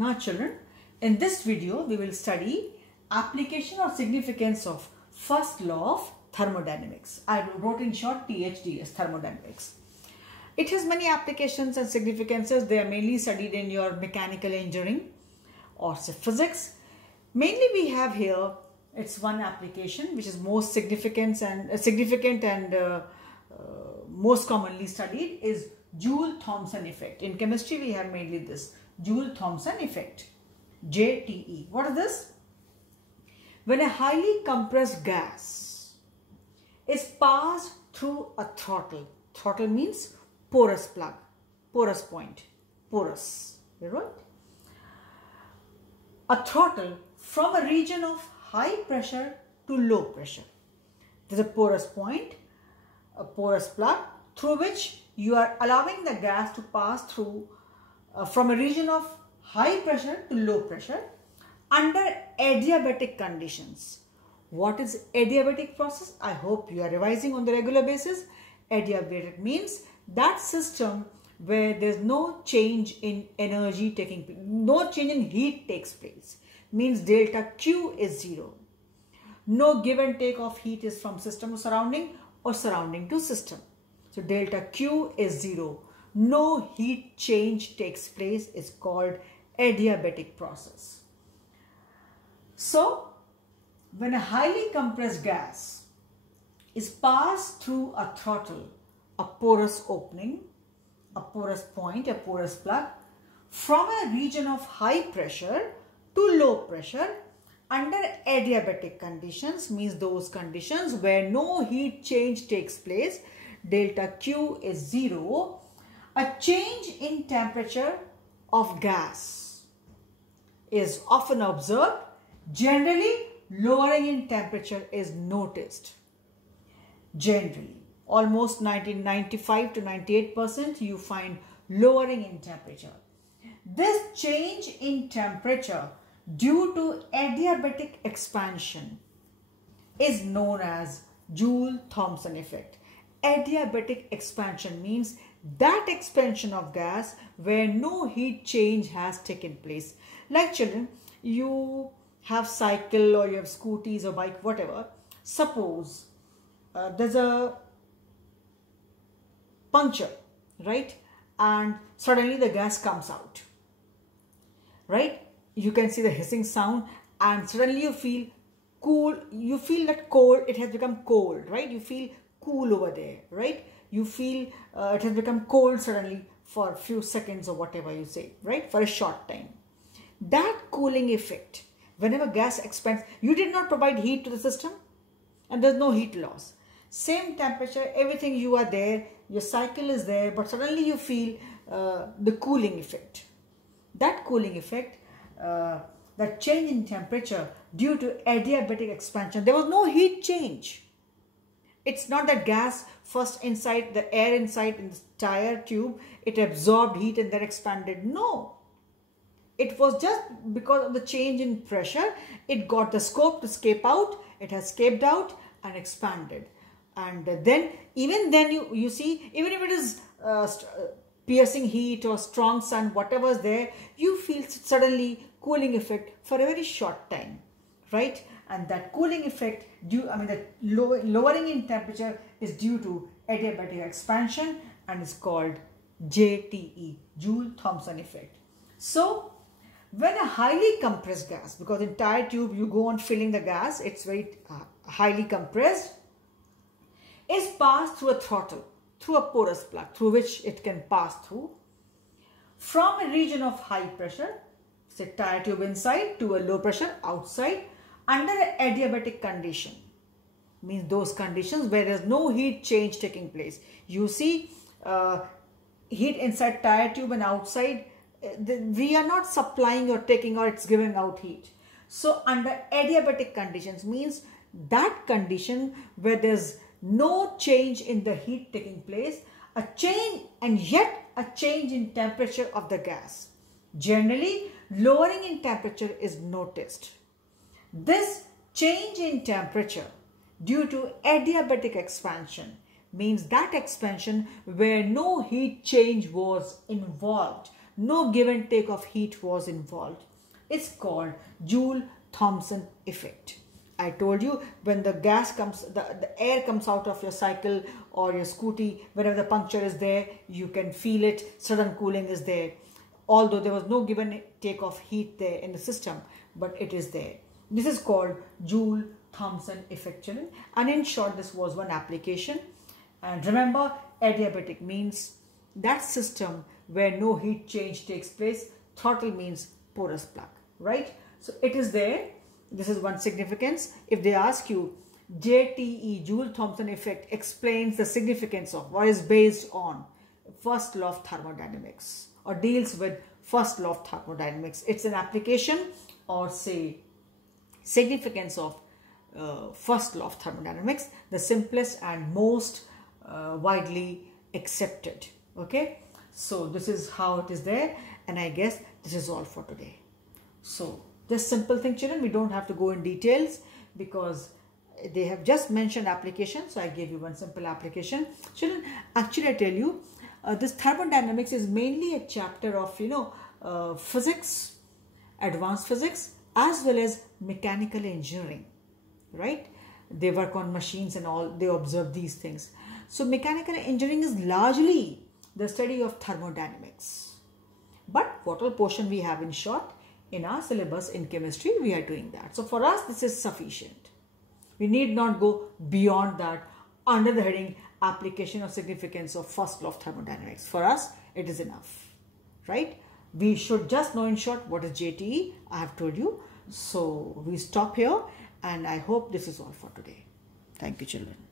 Now children, in this video we will study application or significance of first law of thermodynamics. I wrote in short THDS, thermodynamics. It has many applications and significances. They are mainly studied in your mechanical engineering or say physics. Mainly we have here, it's one application which is most significant and most commonly studied is Joule-Thomson effect. In chemistry we have mainly this Joule-Thomson effect, JTE. What is this? When a highly compressed gas is passed through a throttle. Throttle means porous plug, porous point, porous, right? A throttle from a region of high pressure to low pressure. There is a porous point, a porous plug through which you are allowing the gas to pass through from a region of high pressure to low pressure under adiabatic conditions. What is adiabatic process? I hope you are revising on the regular basis. Adiabatic means that system where there is no change in energy taking place, no change in heat takes place, means delta Q is 0. No give and take of heat is from system to surrounding or surrounding to system. So delta Q is 0. No heat change takes place is called adiabatic process. So when a highly compressed gas is passed through a throttle, a porous opening, a porous point, a porous plug, from a region of high pressure to low pressure under adiabatic conditions, means those conditions where no heat change takes place, delta Q is 0, a change in temperature of gas is often observed. Generally, lowering in temperature is noticed. Generally, almost 95 to 98% you find lowering in temperature. This change in temperature due to adiabatic expansion is known as Joule-Thomson effect. Adiabatic expansion means that expansion of gas where no heat change has taken place. Like children, you have cycle or you have scooties or bike, whatever. Suppose there's a puncture, right? And suddenly the gas comes out, right? You can see the hissing sound and suddenly you feel cool. You feel that cold, it has become cold, right? You feel cool over there, right? You feel it has become cold suddenly for a few seconds or whatever you say, right? For a short time. That cooling effect, whenever gas expands, you did not provide heat to the system and there's no heat loss. Same temperature, everything you are there, your cycle is there, but suddenly you feel the cooling effect. That cooling effect, that change in temperature due to adiabatic expansion, there was no heat change. It's not that gas first inside, the air inside in the tire tube, it absorbed heat and then expanded. No. It was just because of the change in pressure, it got the scope to escape out, it has escaped out and expanded. And then, even then you see, even if it is piercing heat or strong sun, whatever is there, you feel suddenly cooling effect for a very short time, right? And that cooling effect, the lowering in temperature is due to adiabatic expansion and is called JTE, Joule-Thomson effect. So, when a highly compressed gas, because in tire tube you go on filling the gas, it's very highly compressed, is passed through a throttle, through a porous plug, through which it can pass through, from a region of high pressure, say tire tube inside, to a low pressure outside, under an adiabatic condition, means those conditions where there is no heat change taking place. You see heat inside tire tube and outside, we are not supplying or taking or it's giving out heat. So under adiabatic conditions means that condition where there's no change in the heat taking place, a change and yet a change in temperature of the gas. Generally, lowering in temperature is noticed. This change in temperature due to adiabatic expansion means that expansion where no heat change was involved, no give and take of heat was involved. It's called Joule-Thomson effect. I told you, when the gas comes, the air comes out of your cycle or your scooty, whenever the puncture is there, you can feel it, sudden cooling is there. Although there was no give and take of heat there in the system, but it is there. This is called Joule-Thomson effect, children. And in short, this was one application. And remember, adiabatic means that system where no heat change takes place. Throttle means porous plug, right? So it is there. This is one significance. If they ask you, JTE, Joule-Thomson effect, explains the significance of, what is based on first law of thermodynamics, or deals with first law of thermodynamics. It's an application, or say significance of first law of thermodynamics, the simplest and most widely accepted. Okay, so this is how it is there, and I guess this is all for today. So just simple thing, children. We don't have to go in details because they have just mentioned application. So I gave you one simple application. Children, actually I tell you, this thermodynamics is mainly a chapter of, physics, advanced physics, as well as mechanical engineering, right? They work on machines and all, they observe these things. So mechanical engineering is largely the study of thermodynamics. But what all portion we have in short, in our syllabus in chemistry, we are doing that. So for us, this is sufficient. We need not go beyond that under the heading application or significance of first law of thermodynamics. For us, it is enough, right? We should just know in short what is JTE. I have told you. So we stop here, and I hope this is all for today. Thank you, children.